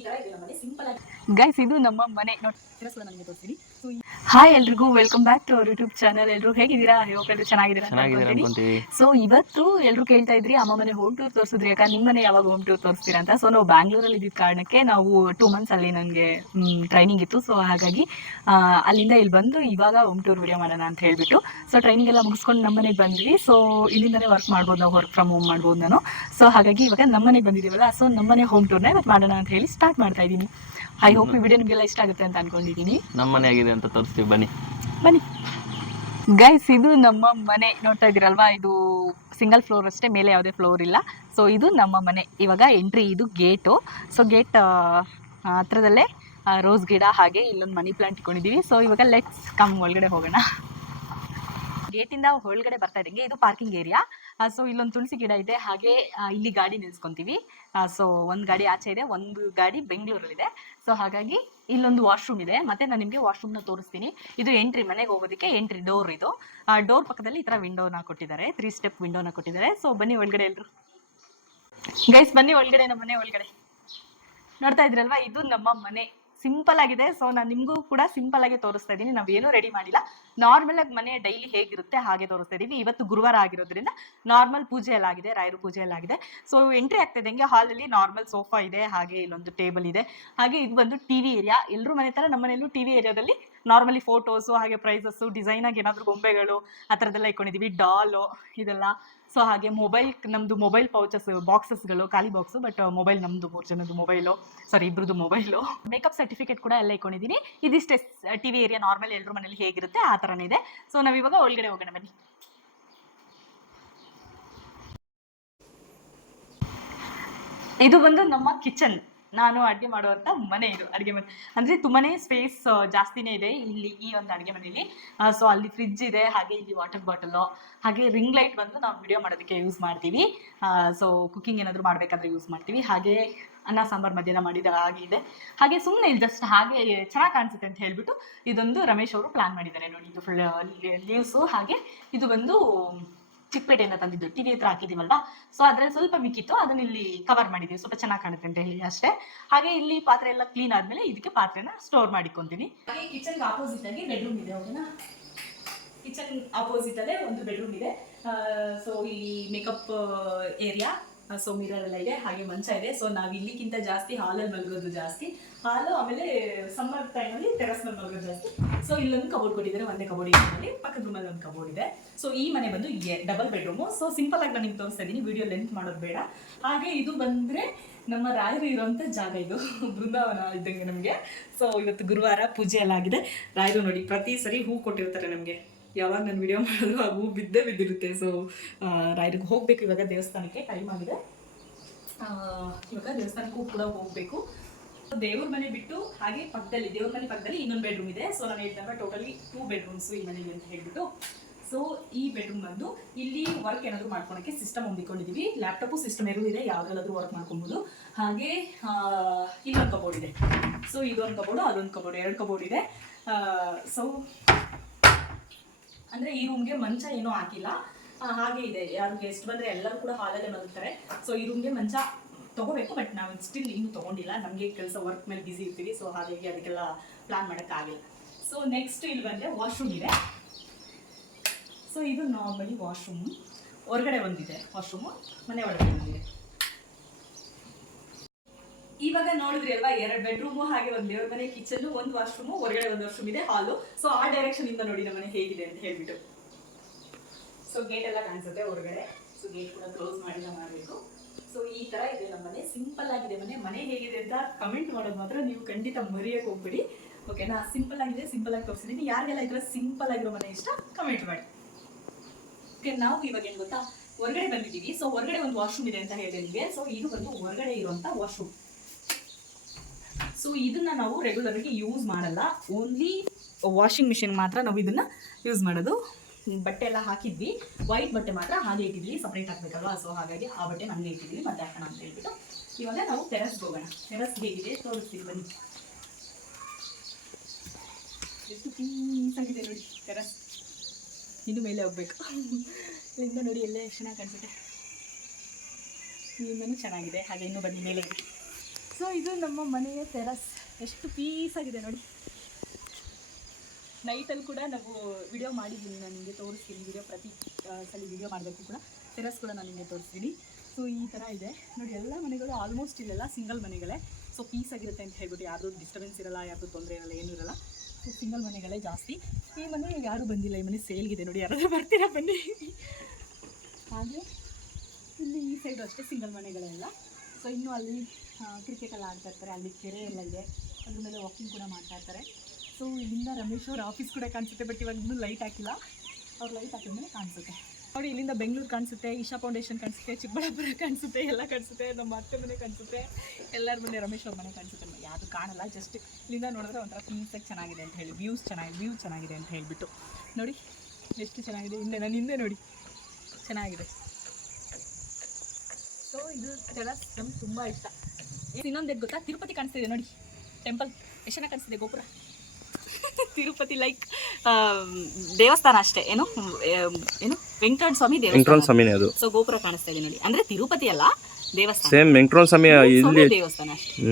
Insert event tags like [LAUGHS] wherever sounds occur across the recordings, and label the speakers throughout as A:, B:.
A: ಈ ತರ ಇದೆ ನಮ್ಮನೆ ಸಿಂಪಲ್ ಆಗಿ
B: ಗೈಸ್ ಇದು ನಮ್ಮ ಮನೆ.
A: ನನಗೆ ತೋರಿಸ್ತೀನಿ.
B: ಹಾಯ್ ಎಲ್ರಿಗೂ welcome back to our YouTube channel ಎಲ್ಲರೂ ಹೇಗಿದ್ದೀರಾ? ಎಲ್ಲರೂ ಚೆನ್ನಾಗಿದ್ದೀರಾ. ಸೊ ಇವತ್ತು ಎಲ್ಲರೂ ಕೇಳ್ತಾ ಇದ್ರಿ ಅಮ್ಮ ಮನೆ ಹೋಮ್ ಟೂರ್ ತೋರಿಸಿದ್ರಿ. ಯಾಕ ನಿಮ್ಮ ಮನೆ ಯಾವಾಗ ಹೋಮ್ ಟೂರ್ ತೋರಿಸ್ತೀರಾ ಅಂತ. ಸೊ ನಾವು ಬ್ಯಾಂಗ್ಳೂರಲ್ಲಿ ಇದ್ದಿದ್ದ ಕಾರಣಕ್ಕೆ ನಾವು ಟೂ ಮಂತ್ಸ್ ಅಲ್ಲಿ ನನಗೆ ಟ್ರೈನಿಂಗ್ ಇತ್ತು. ಸೊ ಹಾಗಾಗಿ ಅಲ್ಲಿಂದ ಇಲ್ಲಿ ಬಂದು ಇವಾಗ ಹೋಮ್ ಟೂರ್ ವಿಡಿಯೋ ಮಾಡೋಣ ಅಂತ ಹೇಳ್ಬಿಟ್ಟು. ಸೊ ಟ್ರೈನಿಂಗ್ ಎಲ್ಲ ಮುಗಿಸ್ಕೊಂಡು ನಮ್ಮ ಮನೆಗೆ ಬಂದ್ವಿ. ಸೊ ಇಲ್ಲಿಂದನೇ ವರ್ಕ್ ಮಾಡ್ಬೋದು ನಾವು ವರ್ಕ್ ಫ್ರಮ್ ಹೋಮ್ ಮಾಡ್ಬೋದು ನಾನು. ಸೊ ಹಾಗಾಗಿ ಇವಾಗ ನಮ್ಮ ಮನೆಗೆ ಬಂದಿದ್ದೀವಲ್ಲ. ಸೊ ನಮ್ಮ ಮನೆ ಹೋಮ್ ಟೂರ್ನ ಇವತ್ತು ಮಾಡೋಣ ಅಂತ ಹೇಳಿ ಸ್ಟಾರ್ಟ್ ಮಾಡ್ತಾ ಇದ್ದೀನಿ. ಐ ಹೋಪ್ ಈ ವಿಡಿಯೋ ನಿಮಗೆಲ್ಲ ಇಷ್ಟ ಆಗುತ್ತೆ ಅಂತ ಅನ್ಕೊಂಡಿದ್ದೀನಿ.
C: ನಮ್ಮ ಮನೆ ಆಗಿದೆ ಅಂತ ತೋರಿಸ್ತೀವಿ ಬನ್ನಿ.
B: ಬನ್ನಿ. ಗೈಸ್ ಇದು ನಮ್ಮ ಮನೆ. ನೋಡ್ತಾ ಇದ್ದೀರಲ್ವಾ? ಇದು ಸಿಂಗಲ್ ಫ್ಲೋರ್ ಅಷ್ಟೇ ಮೇಲೆ ಯಾವುದೇ ಫ್ಲೋರ್ ಇಲ್ಲ. ಸೊ ಇದು ನಮ್ಮ ಮನೆ. ಇವಾಗ ಎಂಟ್ರಿ ಇದು ಗೇಟು ಸೊ ಗೇಟ್ ಹತ್ರದಲ್ಲೇ ರೋಸ್ ಗಿಡ ಹಾಗೆ ಇಲ್ಲೊಂದು ಮನಿ ಪ್ಲಾಂಟ್ ಇಟ್ಕೊಂಡಿದ್ದೀವಿ ಸೊ ಇವಾಗ ಲೆಟ್ಸ್ ಕಮ್ ಒಳಗಡೆ ಹೋಗೋಣ. ಗೇಟಿಂದ ಒಳಗಡೆ ಬರ್ತಾ ಇದ್ದಂಗೆ ಇದು ಪಾರ್ಕಿಂಗ್ ಏರಿಯಾ. ಸೊ ಇಲ್ಲೊಂದು ತುಳಸಿ ಗಿಡ ಇದೆ. ಹಾಗೆ ಇಲ್ಲಿ ಗಾಡಿ ನಿಲ್ಸ್ಕೊಂತೀವಿ. ಸೊ ಒಂದು ಗಾಡಿ ಆಚೆ ಇದೆ, ಒಂದು ಗಾಡಿ ಬೆಂಗಳೂರಲ್ಲಿದೆ. ಸೊ ಹಾಗಾಗಿ ಇಲ್ಲೊಂದು ವಾಶ್ರೂಮ್ ಇದೆ. ಮತ್ತೆ ನಾನು ನಿಮಗೆ ವಾಶ್ರೂಮ್ನ ತೋರಿಸ್ತೀನಿ. ಇದು ಎಂಟ್ರಿ, ಮನೆಗೆ ಹೋಗೋದಕ್ಕೆ ಎಂಟ್ರಿ ಡೋರ್ ಇದು. ಡೋರ್ ಪಕ್ಕದಲ್ಲಿ ಈ ಥರ ವಿಂಡೋನ ಕೊಟ್ಟಿದ್ದಾರೆ. ತ್ರೀ ಸ್ಟೆಪ್ ವಿಂಡೋನ ಕೊಟ್ಟಿದ್ದಾರೆ. ಸೊ ಬನ್ನಿ ಒಳಗಡೆ ಎಲ್ರು. ಗೈಸ್ ಬನ್ನಿ ಒಳಗಡೆ, ನಮ್ಮ ಮನೆ ಒಳಗಡೆ. ನೋಡ್ತಾ ಇದ್ರಲ್ವಾ? ಇದು ನಮ್ಮ ಮನೆ. ಸಿಂಪಲ್ ಆಗಿದೆ. ಸೊ ನಾನು ನಿಮಗೂ ಕೂಡ ಸಿಂಪಲ್ ಆಗಿ ತೋರಿಸ್ತಾ ಇದ್ದೀನಿ. ನಾವೇನು ರೆಡಿ ಮಾಡಿಲ್ಲ. ನಾರ್ಮಲ್ ಆಗಿ ಮನೆ ಡೈಲಿ ಹೇಗಿರುತ್ತೆ ಹಾಗೆ ತೋರಿಸ್ತಾ ಇದ್ದೀವಿ. ಇವತ್ತು ಗುರುವಾರ ಆಗಿರೋದ್ರಿಂದ ನಾರ್ಮಲ್ ಪೂಜೆ ಎಲ್ಲ ಆಗಿದೆ. ರಾಯರು ಪೂಜೆ ಎಲ್ಲ ಆಗಿದೆ. ಸೊ ಎಂಟ್ರಿ ಆಗ್ತಾ ಇದ್ದಂಗೆ ಹಾಲಲ್ಲಿ ನಾರ್ಮಲ್ ಸೋಫಾ ಇದೆ, ಹಾಗೆ ಇಲ್ಲೊಂದು ಟೇಬಲ್ ಇದೆ. ಹಾಗೆ ಇದು ಬಂದು ಟಿವಿ ಏರಿಯಾ ಎಲ್ಲರೂ ಮನೆ ತರ ನಮ್ಮ ಮನೆಯಲ್ಲೂ ಟಿವಿ ಏರಿಯಾದಲ್ಲಿ ನಾರ್ಮಲಿ ಫೋಟೋಸು ಹಾಗೆ ಪ್ರೈಸಸ್ಸು ಡಿಸೈನ್ ಆಗಿ ಏನಾದರೂ ಗೊಂಬೆಗಳು, ಆ ಥರದ್ದೆಲ್ಲ ಇಟ್ಕೊಂಡಿದ್ದೀವಿ ಡಾಲು ಇದೆಲ್ಲ. ಸೊ ಹಾಗೆ ಮೊಬೈಲ್ ನಮ್ಮದು ಮೊಬೈಲ್ ಪೌಚಸ್ ಬಾಕ್ಸಸ್ಗಳು ಖಾಲಿ ಬಾಕ್ಸು ಬಟ್ ಮೊಬೈಲ್ ನಮ್ಮದು ಮೂರು ಜನದ್ದು ಮೊಬೈಲು ಸಾರಿ ಇಬ್ಬರದ್ದು ಮೊಬೈಲು ಮೇಕಪ್ ಸರ್ಟಿಫಿಕೇಟ್ ಕೂಡ ಎಲ್ಲ ಇಟ್ಕೊಂಡಿದ್ದೀನಿ ಇದಿಷ್ಟೇ ಟಿ ವಿ ಏರಿಯಾ ನಾರ್ಮಲ್ ಎಲ್ಲರೂ ಮನೇಲಿ ಹೇಗಿರುತ್ತೆ, ಆ ಥರನೇ ಇದೆ. ಸೊ ನಾವಿವಾಗ ಒಳಗಡೆ ಹೋಗೋಣ, ಬನ್ನಿ. ಇದು ಬಂದು ನಮ್ಮ ಕಿಚನ್ ನಾನು ಅಡುಗೆ ಮಾಡುವಂಥ ಮನೆ ಇದು, ಅಡುಗೆ ಮನೆ. ಅಂದರೆ ತುಂಬಾ ಸ್ಪೇಸ್ ಜಾಸ್ತಿನೇ ಇದೆ ಇಲ್ಲಿ ಈ ಒಂದು ಅಡುಗೆ ಮನೆಯಲ್ಲಿ. ಸೊ ಅಲ್ಲಿ ಫ್ರಿಜ್ ಇದೆ, ಹಾಗೆ ಇಲ್ಲಿ ವಾಟರ್ ಬಾಟಲು ಹಾಗೆ ರಿಂಗ್ ಲೈಟ್ ಬಂದು ನಾವು ವಿಡಿಯೋ ಮಾಡೋದಕ್ಕೆ ಯೂಸ್ ಮಾಡ್ತೀವಿ. ಸೊ ಕುಕ್ಕಿಂಗ್ ಏನಾದರೂ ಮಾಡಬೇಕಾದ್ರೆ ಯೂಸ್ ಮಾಡ್ತೀವಿ. ಹಾಗೆ ಅನ್ನ, ಸಾಂಬಾರ್ ಮಧ್ಯಾಹ್ನ ಮಾಡಿದ ಹಾಗೆ ಇದೆ. ಹಾಗೆ ಸುಮ್ಮನೆ ಇಲ್ಲಿ ಜಸ್ಟ್ ಹಾಗೆ ಚೆನ್ನಾಗಿ ಕಾಣಿಸುತ್ತೆ ಅಂತ ಹೇಳ್ಬಿಟ್ಟು ಇದೊಂದು ರಮೇಶ್ ಅವರು ಪ್ಲಾನ್ ಮಾಡಿದ್ದಾರೆ ನೋಡಿ, ಇದು ಫುಲ್ ಲೀವ್ಸು ಹಾಗೆ ಇದು ಬಂದು ಚಿಕ್ಕಪೇಟೆಯಿಂದ ತಂದಿದ್ದು ಟಿವಿ ಹತ್ರ ಹಾಕಿದೀವಲ್ವಾ? ಸೊ ಅದ್ರಲ್ಲಿ ಸ್ವಲ್ಪ ಮಿಕ್ಕಿತ್ತು. ಅದನ್ನ ಇಲ್ಲಿ ಕವರ್ ಮಾಡಿದೀವಿ. ಸ್ವಲ್ಪ ಚೆನ್ನಾಗಿ ಕಾಣುತ್ತೆ ಅಂತ ಹೇಳಿ ಅಷ್ಟೇ. ಹಾಗೆ ಇಲ್ಲಿ ಪಾತ್ರೆ ಎಲ್ಲ ಕ್ಲೀನ್ ಆದ್ಮೇಲೆ ಇದಕ್ಕೆ ಪಾತ್ರೆನ ಸ್ಟೋರ್ ಮಾಡಿಕೊಂತೀನಿ. ಕಿಚನ್ ಆಪೋಸಿಟ್ ಆಗಿ ಬೆಡ್ರೂಮ್ ಇದೆ ಓಕೆನಾ ಕಿಚನ್ ಆಪೋಸಿಟ್ ಅಲ್ಲೇ ಒಂದು ಬೆಡ್ರೂಮ್ ಇದೆ. ಸೊ ಈ ಮೇಕಪ್ ಏರಿಯಾ ಸೊ ಮಿರರ್ ಎಲ್ಲ ಇದೆ. ಹಾಗೆ ಮಂಚ ಇದೆ. ಸೊ ನಾವು ಇಲ್ಲಿಗಿಂತ ಜಾಸ್ತಿ ಹಾಲಲ್ಲಿ ಮಲಗೋದು ಜಾಸ್ತಿ. ಹಾಲು ಆಮೇಲೆ ಸಮ್ಮರ್ ಟೈಮಲ್ಲಿ ಟೆರಸ್ ಮೇಲೆ ಮಲಗೋದು ಜಾಸ್ತಿ. ಸೊ ಇಲ್ಲೊಂದು ಕಬೋರ್ಡ್ ಕೊಟ್ಟಿದ್ದಾರೆ. ಒಂದೇ ಕಬೋರ್ಡ್ ಇದೆ ಪಕ್ಕದ ರೂಮಲ್ಲಿ ಒಂದು ಕಬೋರ್ಡ್ ಇದೆ. ಸೊ ಈ ಮನೆ ಬಂದು ಡಬಲ್ ಬೆಡ್ರೂಮು ಸೊ ಸಿಂಪಲ್ ಆಗಿ ನಾನು ನಿಮ್ಗೆ ತೋರಿಸ್ತಾ ಇದ್ದೀನಿ ವಿಡಿಯೋ ಲೆಂತ್ ಮಾಡೋದು ಬೇಡ. ಹಾಗೆ ಇದು ಬಂದ್ರೆ ನಮ್ಮ ರಾಯರು ಇರುವಂತ ಜಾಗ ಇದು. [LAUGHS] ಬೃಂದಾವನ ಇದ್ದಂಗೆ ನಮಗೆ. ಸೊ ಇವತ್ತು ಗುರುವಾರ ಪೂಜೆ ಎಲ್ಲ ಆಗಿದೆ. ರಾಯರು ನೋಡಿ, ಪ್ರತಿ ಸರಿ ಹೂ ಕೊಟ್ಟಿರ್ತಾರೆ ನಮಗೆ. ಯಾವಾಗ ನಾನು ವಿಡಿಯೋ ಮಾಡಿದ್ರು ಆ ಹೂ ಬಿದ್ದೇ ಬಿದ್ದಿರುತ್ತೆ. ಸೊ ರಾಯರಿಗೆ ಹೋಗಬೇಕು. ಇವಾಗ ದೇವಸ್ಥಾನಕ್ಕೆ ಟೈಮ್ ಆಗಿದೆ. ಇವಾಗ ದೇವಸ್ಥಾನಕ್ಕೂ ಕೂಡ ಹೋಗಬೇಕು. ದೇವ್ರ ಮನೆ ಬಿಟ್ಟು ಹಾಗೆ ಪಕ್ಕದಲ್ಲಿ, ದೇವ್ರ ಮನೆ ಪಕ್ಕದಲ್ಲಿ ಇನ್ನೊಂದು ಬೆಡ್ರೂಮ್ ಇದೆ. ಸೊ ನಾನು ಹೇಳ್ದಾಗ ಟೋಟಲಿ ಟೂ ಬೆಡ್ರೂಮ್ಸ್ ಈ ಮನೆಗೆ ಅಂತ ಹೇಳ್ಬಿಟ್ಟು. ಸೊ ಈ ಬೆಡ್ರೂಮ್ ಬಂದು ಇಲ್ಲಿ ವರ್ಕ್ ಏನಾದರೂ ಮಾಡ್ಕೊಳಕ್ಕೆ ಸಿಸ್ಟಮ್ ಹೊಂದಿಕೊಂಡಿದ್ದೀವಿ ಲ್ಯಾಪ್ಟಾಪು ಸಿಸ್ಟಮ್ ಎರಡೂ ಇದೆ, ಯಾವ್ದ್ರಲ್ಲಾದ್ರೂ ವರ್ಕ್ ಮಾಡ್ಕೊಬೋದು. ಹಾಗೆ ಇನ್ನೊಂದು ಕಬೋರ್ಡ್ ಇದೆ. ಸೊ ಇದೊಂದು ಕಬೋರ್ಡು ಅದೊಂದು ಕಬೋರ್ಡ್ ಎರಡು ಕಬೋರ್ಡ್ ಇದೆ. ಸೊ ಅಂದ್ರೆ ಈ ರೂಮ್ಗೆ ಮಂಚ ಏನೂ ಹಾಕಿಲ್ಲ. ಹಾಗೆ ಇದೆ. ಯಾರು ಗೆಸ್ಟ್ ಬಂದ್ರೆ ಎಲ್ಲರೂ ಕೂಡ ಹಾಲಲ್ಲೇ ಮಲಗ್ತಾರೆ. ಸೊ ಈ ರೂಮ್ಗೆ ಮಂಚ ತಗೋಬೇಕು ಬಟ್ ನಾವು ಸ್ಟಿಲ್ ಇನ್ನೂ ತಗೊಂಡಿಲ್ಲ. ನಮಗೆ ಕೆಲಸ ವರ್ಕ್ ಮೇಲೆ ಬಿಸಿ ಇರ್ತೀವಿ. ಸೊ ಹಾಗಾಗಿ ಅದಕ್ಕೆಲ್ಲ ಪ್ಲಾನ್ ಮಾಡೋಕ್ಕಾಗಿಲ್ಲ. ಸೊ ನೆಕ್ಸ್ಟ್ ಇಲ್ಲಿ ಬಂದರೆ ವಾಶ್ರೂಮ್ ಇದೆ. ಸೊ ಇದು ನಾರ್ಮಲಿ ವಾಶ್ರೂಮ್ ಹೊರಗಡೆ ಒಂದಿದೆ ವಾಶ್ರೂಮು ಮನೆ ಒಳಗಡೆ ಒಂದಿದೆ. ಇವಾಗ ನೋಡಿದ್ರಿ ಅಲ್ವಾ, ಎರಡು ಬೆಡ್ರೂಮು ಹಾಗೆ ಒಂದು ದೇವ್ರ ಮನೆ ಕಿಚನ್ ಒಂದು ವಾಶ್ರೂಮು ಹೊರಗಡೆ ಒಂದು ವಾಶ್ರೂಮ್ ಇದೆ ಹಾಲು ಸೊ ಆ ಡೈರೆಕ್ಷನ್ ಇಂದ ನೋಡಿ ನಮ್ಮನೆ ಹೇಗಿದೆ ಅಂತ ಹೇಳ್ಬಿಟ್ಟು. ಸೊ ಗೇಟ್ ಎಲ್ಲ ಕಾಣಿಸುತ್ತೆ ಹೊರಗಡೆ. ಸೊ ಗೇಟ್ ಕೂಡ ಕ್ಲೋಸ್ ಮಾಡಿಲ್ಲ ಮಾಡಬೇಕು. ಸೊ ಈ ತರ ಇದೆ ನಮ್ಮ ಮನೆ ಸಿಂಪಲ್ ಆಗಿದೆ ಮನೆ. ಮನೆ ಹೇಗಿದೆ ಅಂತ ಕಮೆಂಟ್ ಮಾಡೋದು ಮಾತ್ರ ನೀವು ಖಂಡಿತ ಮರೆಯಕ್ಕೆ ಹೋಗ್ಬಿಡಿ. ಓಕೆನಾ ಸಿಂಪಲ್ ಆಗಿದೆ ಸಿಂಪಲ್ ಆಗಿ ತೋರಿಸಿದ್ದೀನಿ ಯಾರಿಗೆಲ್ಲ ಇದ್ರ ಸಿಂಪಲ್ ಆಗಿರೋ ಮನೆ ಇಷ್ಟ ಕಮೆಂಟ್ ಮಾಡಿ. ಓಕೆ ನಾವು ಇವಾಗ ಏನು ಗೊತ್ತಾ? ಹೊರಗಡೆ ಬಂದಿದ್ದೀವಿ. ಸೊ ಹೊರಗಡೆ ಒಂದು ವಾಶ್ರೂಮ್ ಇದೆ ಅಂತ ಹೇಳಿದೆ ನಿಮಗೆ. ಸೊ ಇದು ಬಂದು ಹೊರಗಡೆ ಇರುವಂತ ವಾಶ್ರೂಮ್ ಸೊ ಇದನ್ನ ನಾವು ರೆಗ್ಯುಲರ್ ಆಗಿ ಯೂಸ್ ಮಾಡಲ್ಲ. ಓನ್ಲಿ ವಾಷಿಂಗ್ ಮಿಷಿನ್ ಮಾತ್ರ ನಾವು ಇದನ್ನ ಯೂಸ್ ಮಾಡೋದು. ಬಟ್ಟೆ ಎಲ್ಲ ಹಾಕಿದ್ವಿ. ವೈಟ್ ಬಟ್ಟೆ ಮಾತ್ರ ಹಾಗೆ ಇಟ್ಟಿದ್ವಿ. ಸಪ್ರೇಟ್ ಹಾಕ್ಬೇಕಲ್ವಾ ಸೊ ಹಾಗಾಗಿ ಆ ಬಟ್ಟೆ ನಮಗೆ ಇಟ್ಟಿದ್ವಿ. ಮತ್ತೆ ಹಾಕೋಣ ಅಂತ ಹೇಳ್ಬಿಟ್ಟು ಇವಾಗ ನಾವು ಟೆರಸ್ ಹೋಗೋಣ. ಟೆರಸ್ ಹೇಗಿದೆ? ತೋರಿಸ್ತೀವಿ ಬನ್ನಿ. ಎಷ್ಟು ಪೀಸಾಗಿದೆ ನೋಡಿ ಟೆರಸ್ ಇನ್ನು ಮೇಲೆ ಹೋಗ್ಬೇಕು. ಇಲ್ಲಿಂದ ನೋಡಿ ಎಲ್ಲ ಎಷ್ಟು ಚೆನ್ನಾಗಿ ಕಾಣಿಸುತ್ತೆ. ಇಲ್ಲಿಂದನೂ ಚೆನ್ನಾಗಿದೆ. ಹಾಗೆ ಇನ್ನೂ ಬನ್ನಿ ಮೇಲೆ. ಸೊ ಇದು ನಮ್ಮ ಮನೆಯ ಟೆರಸ್ ಎಷ್ಟು ಪೀಸ್ ಆಗಿದೆ ನೋಡಿ. ನೈಟಲ್ಲಿ ಕೂಡ ನಾವು ವಿಡಿಯೋ ಮಾಡಿದ್ದೀನಿ, ನಾನು ನಿಮಗೆ ತೋರಿಸ್ತೀನಿ. ವಿಡಿಯೋ ಪ್ರತಿ ಸಲ ವಿಡಿಯೋ ಮಾಡಬೇಕು ಕೂಡ. ಟೆರಸ್ ಕೂಡ ನಾನು ನಿಮಗೆ ತೋರಿಸ್ತೀನಿ. ಸೊ ಈ ಥರ ಇದೆ. ನೋಡಿ, ಎಲ್ಲ ಮನೆಗಳು ಆಲ್ಮೋಸ್ಟ್ ಇಲ್ಲೆಲ್ಲ ಸಿಂಗಲ್ ಮನೆಗಳೇ. ಸೊ ಪೀಸ್ ಆಗಿರುತ್ತೆ ಅಂತ ಹೇಳ್ಬಿಟ್ಟು ಯಾರ್ದು ಡಿಸ್ಟರ್ಬೆನ್ಸ್ ಇರಲ್ಲ, ಯಾರ್ದು ತೊಂದರೆ ಇರಲ್ಲ, ಏನೂ ಇರಲ್ಲ. ಸೊ ಸಿಂಗಲ್ ಮನೆಗಳೇ ಜಾಸ್ತಿ. ಈ ಮನೆ ಯಾರೂ ಬಂದಿಲ್ಲ. ಈ ಮನೆ ಸೇಲ್ಗಿದೆ ನೋಡಿ. ಯಾರಾದರೂ ಬರ್ತೀರಾ ಬನ್ನಿ. ಹಾಗೆ, ಇಲ್ಲಿ ಈ ಸೈಡು ಅಷ್ಟೇ ಸಿಂಗಲ್ ಮನೆಗಳೆಲ್ಲ ಸೊ ಇನ್ನು ಅಲ್ಲಿ ಕ್ರಿಕೆಟ್ ಎಲ್ಲ ಆಡ್ತಾ ಇರ್ತಾರೆ. ಅಲ್ಲಿ ಕೆರೆ ಎಲ್ಲ ಇದೆ. ಅದ್ರ ಮೇಲೆ ವಾಕಿಂಗ್ ಕೂಡ ಮಾಡ್ತಾ ಇರ್ತಾರೆ. ಸೊ ಇಲ್ಲಿಂದ ರಮೇಶ್ ಅವ್ರ ಆಫೀಸ್ ಕೂಡ ಕಾಣಿಸುತ್ತೆ ಬಟ್ ಇವಾಗ ಇನ್ನೂ ಲೈಟ್ ಹಾಕಿಲ್ಲ. ಅವ್ರು ಲೈಟ್ ಹಾಕಿದ್ಮೇಲೆ ಕಾಣಿಸುತ್ತೆ. ನೋಡಿ, ಇಲ್ಲಿಂದ ಬೆಂಗಳೂರು ಕಾಣಿಸುತ್ತೆ ಇಶಾ ಫೌಂಡೇಶನ್ ಕಾಣಿಸುತ್ತೆ, ಚಿಕ್ಕಬಳ್ಳಾಪುರ ಕಾಣಿಸುತ್ತೆ, ಎಲ್ಲ ಕಾಣಿಸುತ್ತೆ, ನಮ್ಮ ಅತ್ತೆ ಮನೆ ಕಾಣಿಸುತ್ತೆ, ಎಲ್ಲರ ಮನೆ ರಮೇಶ್ ಅವ್ರ ಮನೆ ಕಾಣಿಸುತ್ತೆ. ಯಾವುದು ಕಾಣಲ್ಲ ಜಸ್ಟ್ ಇಲ್ಲಿಂದ ನೋಡಿದ್ರೆ ಒಂಥರ ಪೀಸಾಗಿ ಚೆನ್ನಾಗಿದೆ ಅಂತ ಹೇಳಿ ವ್ಯೂಸ್ ಚೆನ್ನಾಗಿ ವ್ಯೂ ಚೆನ್ನಾಗಿದೆ ಅಂತ ಹೇಳಿಬಿಟ್ಟು. ನೋಡಿ, ಎಷ್ಟು ಚೆನ್ನಾಗಿದೆ ಹಿಂದೆ ನಾನು ಹಿಂದೆ ನೋಡಿ. ಚೆನ್ನಾಗಿದೆ. ಸೊ ಇದು ಟೆರಸ್ ನಮ್ಗೆ ತುಂಬ ಇಷ್ಟ. ಇನ್ನೊಂದು ಗೊತ್ತಾ? ತಿರುಪತಿ ಕಾಣಿಸ್ತಿದೆ ನೋಡಿ. ಟೆಂಪಲ್ ಎಷ್ಟನ ಚೆನ್ನಾಗಿ ಕಾಣಿಸ್ತಿದೆ ಗೋಪುರ. [LAUGHS] ತಿರುಪತಿ ಲೈಕ್ ದೇವಸ್ಥಾನ ಅಷ್ಟೇ. ಏನು? ಏನು? ವೆಂಕಟರಮಣ ಸ್ವಾಮಿ
D: ವೆಂಕಟರಮಣ
B: ಸ್ವಾಮಿ
D: ಸ್ವಾಮಿನೇ ಅದು.
B: ಸೊ ಗೋಪುರ ಕಾಣಿಸ್ತಾ ಇದೆ ನೋಡಿ. ಅಂದ್ರೆ ತಿರುಪತಿ ಅಲ್ಲ ದೇವಸ್ಥಾನ.
D: ಸೇಮ್ ಸ್ವಾಮಿ ಇಲ್ಲಿ
B: ದೇವಸ್ಥಾನ ಅಷ್ಟೇ.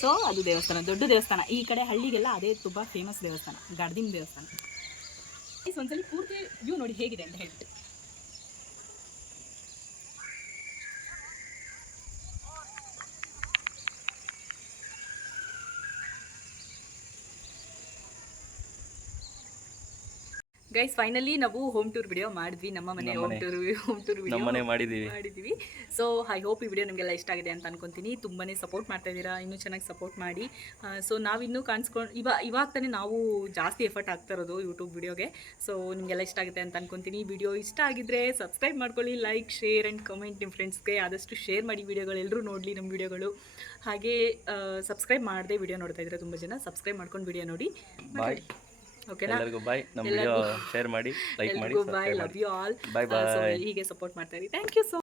B: ಸೊ ಅದು ದೇವಸ್ಥಾನ. ದೊಡ್ಡ ದೇವಸ್ಥಾನ. ಈ ಕಡೆ ಹಳ್ಳಿಗೆಲ್ಲ ಅದೇ ತುಂಬಾ ಫೇಮಸ್ ದೇವಸ್ಥಾನ. ಗಡ್ದಿನ ದೇವಸ್ಥಾನ. ಒಂದ್ಸಲಿ ಪೂರ್ತಿ ವ್ಯೂ ನೋಡಿ ಹೇಗಿದೆ ಅಂತ ಹೇಳ್ಬಿಟ್ಟು. ಗೈಸ್ ಫೈನಲಿ ನಾವು ಹೋಮ್ ಟೂರ್ ವಿಡಿಯೋ ಮಾಡಿದ್ವಿ. ನಮ್ಮ ಮನೆ ಹೋಮ್
C: ಮನೆ.
B: ಟೂರ್ ಹೋಮ್ ಟೂರ್ ವಿಡಿಯೋ
C: ಮಾಡಿದ್ವಿ ಮಾಡಿದ್ವಿ
B: ಮಾಡಿದ್ದೀವಿ. ಸೊ ಐ ಹೋಪ್ ಈ ವಿಡಿಯೋ ನಿಮಗೆಲ್ಲ ಇಷ್ಟ ಆಗಿದೆ ಅಂತ ಅನ್ಕೊಂತೀನಿ. ತುಂಬಾ ಸಪೋರ್ಟ್ ಮಾಡ್ತಾ ಇದ್ದೀರಾ. ಇನ್ನೂ ಚೆನ್ನಾಗಿ ಸಪೋರ್ಟ್ ಮಾಡಿ. ಸೊ ನಾವಿನ್ನೂ ಕಾಣಿಸ್ಕೊಂಡು ಇವಾಗ ಇವಾಗ ತಾನೇ ನಾವು ಜಾಸ್ತಿ ಎಫರ್ಟ್ ಆಗ್ತಾ ಇರೋದು ಯೂಟ್ಯೂಬ್ ವಿಡಿಯೋಗೆ ಸೊ ನಿಮಗೆಲ್ಲ ಇಷ್ಟ ಆಗುತ್ತೆ ಅಂತ ಅನ್ಕೊಂತೀನಿ. ವಿಡಿಯೋ ಇಷ್ಟ ಆಗಿದ್ರೆ ಸಬ್ಸ್ಕ್ರೈಬ್ ಮಾಡ್ಕೊಳ್ಳಿ ಲೈಕ್ ಶೇರ್ ಆ್ಯಂಡ್ ಕಮೆಂಟ್ ನಿಮ್ಮ ಫ್ರೆಂಡ್ಸ್ಗೆ ಆದಷ್ಟು ಶೇರ್ ಮಾಡಿ ವಿಡಿಯೋಗಳು ಎಲ್ಲರೂ ನೋಡಲಿ ನಮ್ಮ ವಿಡಿಯೋಗಳು ಹಾಗೆ ಸಬ್ಸ್ಕ್ರೈಬ್ ಮಾಡದೆ ವಿಡಿಯೋ ನೋಡ್ತಾ ಇದ್ರೆ ತುಂಬ ಜನ. ಸಬ್ಸ್ಕ್ರೈಬ್ ಮಾಡ್ಕೊಂಡು ವಿಡಿಯೋ ನೋಡಿ.
C: ಬಾಯ್ ಎಲ್ಲರಿಗೂ ಬಾಯ್ ನಮ್ಮ ವಿಡಿಯೋ ಶೇರ್ ಮಾಡಿ [LAUGHS] ಲೈಕ್ ಮಾಡಿ
B: bye love you all
C: bye bye
B: ಹೀಗೆ ಸಪೋರ್ಟ್ ಮಾಡ್ತಾ ಇರಿ. Thank you so